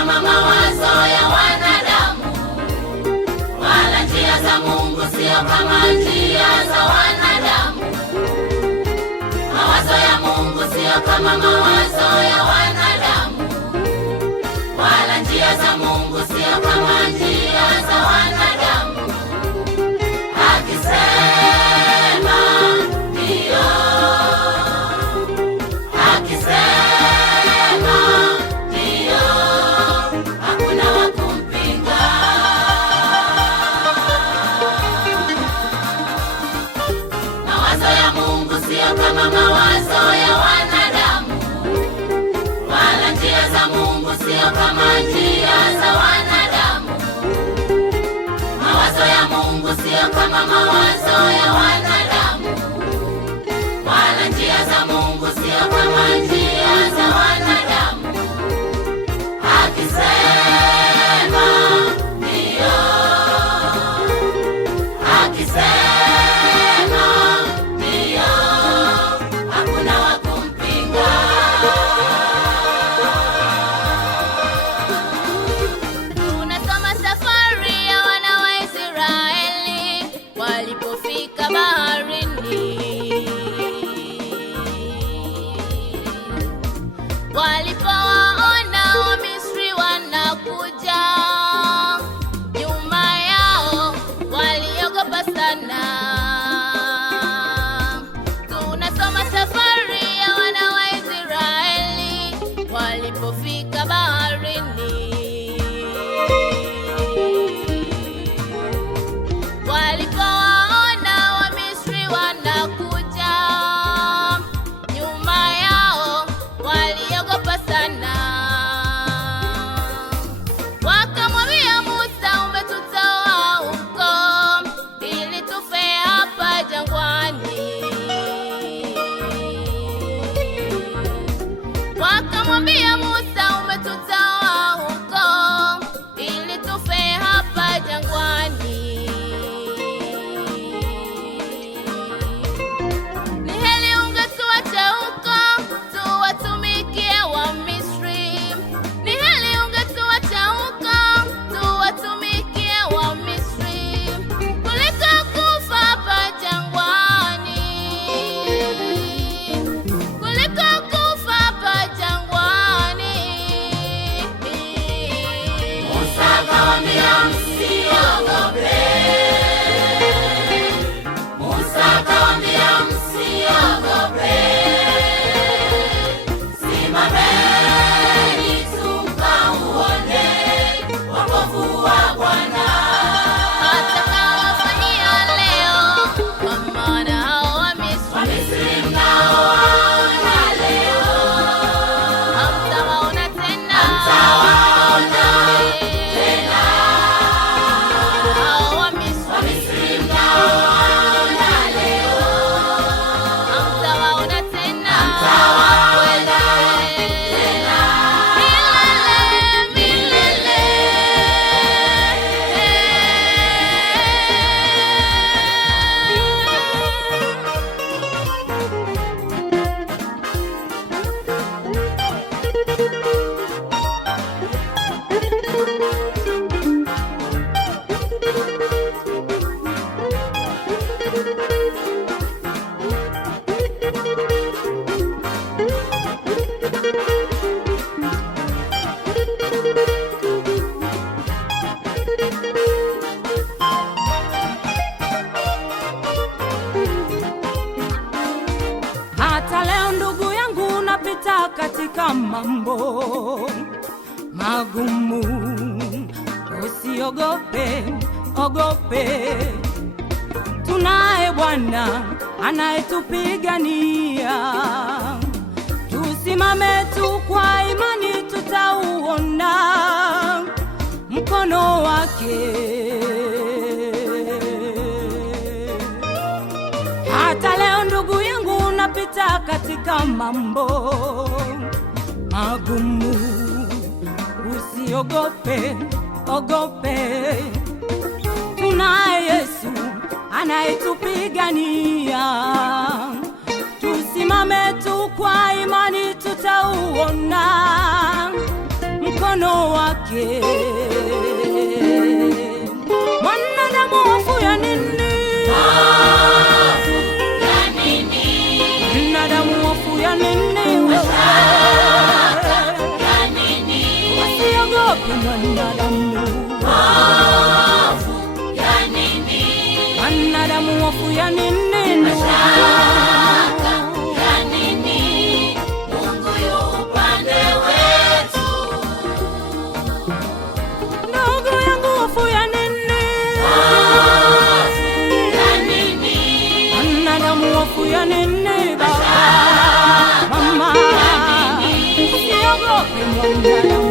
kama mawazo ya wanadamu, wala njia za Mungu sio kama njia za wanadamu. Mawazo ya Mungu sio kama mawazo ya wanadamu, wala njia za Mungu sio kama njia za wanadamu. Akisema ndio, akisema ndio, hakuna wa kumpinga. Mawazo ya Mungu sio kama mawazo ya wanadamu, wala njia za Mungu sio kama njia za wanadamu. Mawazo ya Mungu sio kama mawazo ya wanadamu, wala njia za Mungu sio kama njia za wanadamu. Akisema ndio, akisema ndio, hakuna wa kumpinga. Tunasoma safari ya wana wa Israeli walipofika baharini. Walipowaona Wamisri wanakuja nyuma yao, waliogopa sana. Tunasoma safari ya wana wa Israeli walipofika baharini. Walipowaona Wamisri wanakuja nyuma yao, waliogopa sana. Wakamwambia Musa, umetutoa huko ili tufe hapa jangwani. Wakamwambia Musa, umetutoa huko ili tufe hapa jangwani. Ni heri ungetuacha huko tuwatumikie Wamisri. Ni heri ungetuacha huko tuwatumikie Wamisri kuliko kufa hapa jangwani, kuliko kufa hapa jangwani. Musa akawaambia msiogope. Musa akawaambia msiogope. Simameni tukauone wokovu wa Bwana. Atakawafanyia leo, kwa maana hao Wamisri Wamisri mnaowaona leo, hamtawaona tena. hamtawaona tena. Hao Wamisri Wamisri mnaowaona leo, hamtawaona tena. hamtawaona tena. Milele, milele. Hata leo ndugu yangu, napita katika mambo magumu. Usiogope, ogope, tunaye Bwana anayetupigania. Tusimame tu kwa imani, tutauona mkono wake. Hata leo ndugu yangu, napita katika mambo magumu. Usiogope, ogope, tunaye Yesu anayetupigania. Tusimame tu kwa imani, tutauona mkono wake. wake. Mwanadamu hofu ya nini? Hofu ya nini? Mwanadamu hofu ya nini? Ya nini? Usiogope mwanadamu. Hofu ya nini? Mwanadamu hofu ya nini? Ya nini? Mungu yu upande wetu. Ndugu yangu hofu ya nini? Hofu ya nini? Mwanadamu hofu ya nini? Baba, mama, usiogope mwanadamu.